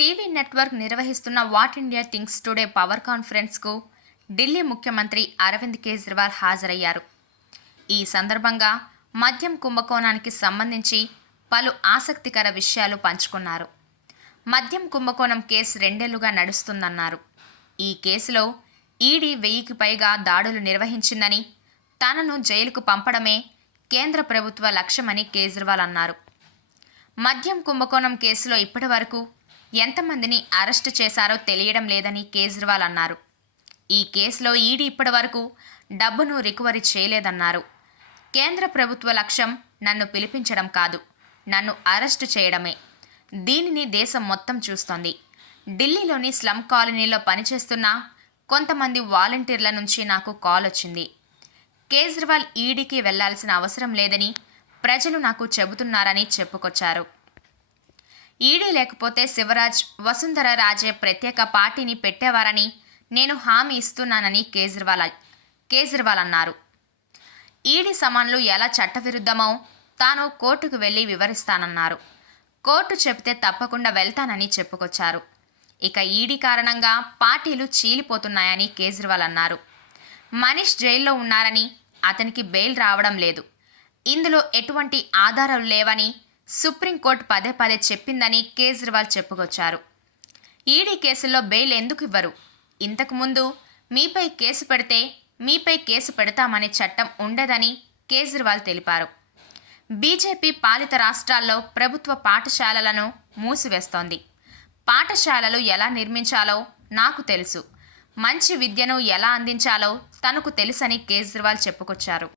TV network నిర్వహిస్తున్న what India thinks today power కాన్ఫరెన్స్కు ఢిల్లీ ముఖ్యమంత్రి అరవింద్ కేజ్రీవాల్ హాజరయ్యారు. ఈ సందర్భంగా మద్యం కుంభకోణానికి సంబంధించి పలు ఆసక్తికర విషయాలు పంచుకున్నారు. మద్యం కుంభకోణం కేసు 2 ఏళ్లుగా నడుస్తుందన్నారు. ఈ కేసులో ఈడీ 1000కి పైగా దాడులు నిర్వహించిందని, తనను జైలుకు పంపడమే కేంద్ర ప్రభుత్వ లక్ష్యమని కేజ్రీవాల్ అన్నారు. మద్యం కుంభకోణం కేసులో ఇప్పటివరకు ఎంతమందిని అరెస్టు చేశారో తెలియడం లేదని కేజ్రీవాల్ అన్నారు. ఈ కేసులో ఈడీ ఇప్పటివరకు డబ్బును రికవరీ చేయలేదన్నారు. కేంద్ర ప్రభుత్వ లక్ష్యం నన్ను పిలిపించడం కాదు, నన్ను అరెస్టు చేయడమే. దీనిని దేశం మొత్తం చూస్తోంది. ఢిల్లీలోని స్లమ్ కాలనీలో పనిచేస్తున్న కొంతమంది వాలంటీర్ల నుంచి నాకు కాల్ వచ్చింది. కేజ్రీవాల్ ఈడీకి వెళ్లాల్సిన అవసరం లేదని ప్రజలు నాకు చెబుతున్నారని చెప్పుకొచ్చారు. ఈడీ లేకపోతే శివరాజ్, వసుంధర రాజే ప్రత్యేక పార్టీని పెట్టేవారని నేను హామీ ఇస్తున్నానని కేజ్రీవాల్ అన్నారు. ఈడీ సమన్లు ఎలా చట్టవిరుద్ధమో తాను కోర్టుకు వెళ్లి వివరిస్తానన్నారు. కోర్టు చెబితే తప్పకుండా వెళ్తానని చెప్పుకొచ్చారు. ఇక ఈడీ కారణంగా పార్టీలు చీలిపోతున్నాయని కేజ్రీవాల్ అన్నారు. మనీష్ జైల్లో ఉన్నారని, అతనికి బెయిల్ రావడం లేదు, ఇందులో ఎటువంటి ఆధారాలు లేవని సుప్రీంకోర్టు పదే పదే చెప్పిందని కేజ్రీవాల్ చెప్పుకొచ్చారు. ఈడీ కేసుల్లో బెయిల్ ఎందుకు ఇవ్వరు? ఇంతకుముందు మీపై కేసు పెడితే మీపై కేసు పెడతామనే చట్టం ఉండదని కేజ్రీవాల్ తెలిపారు. బీజేపీ పాలిత రాష్ట్రాల్లో ప్రభుత్వ పాఠశాలలను మూసివేస్తోంది. పాఠశాలలు ఎలా నిర్మించాలో నాకు తెలుసు, మంచి విద్యను ఎలా అందించాలో తనకు తెలుసని కేజ్రీవాల్ చెప్పుకొచ్చారు.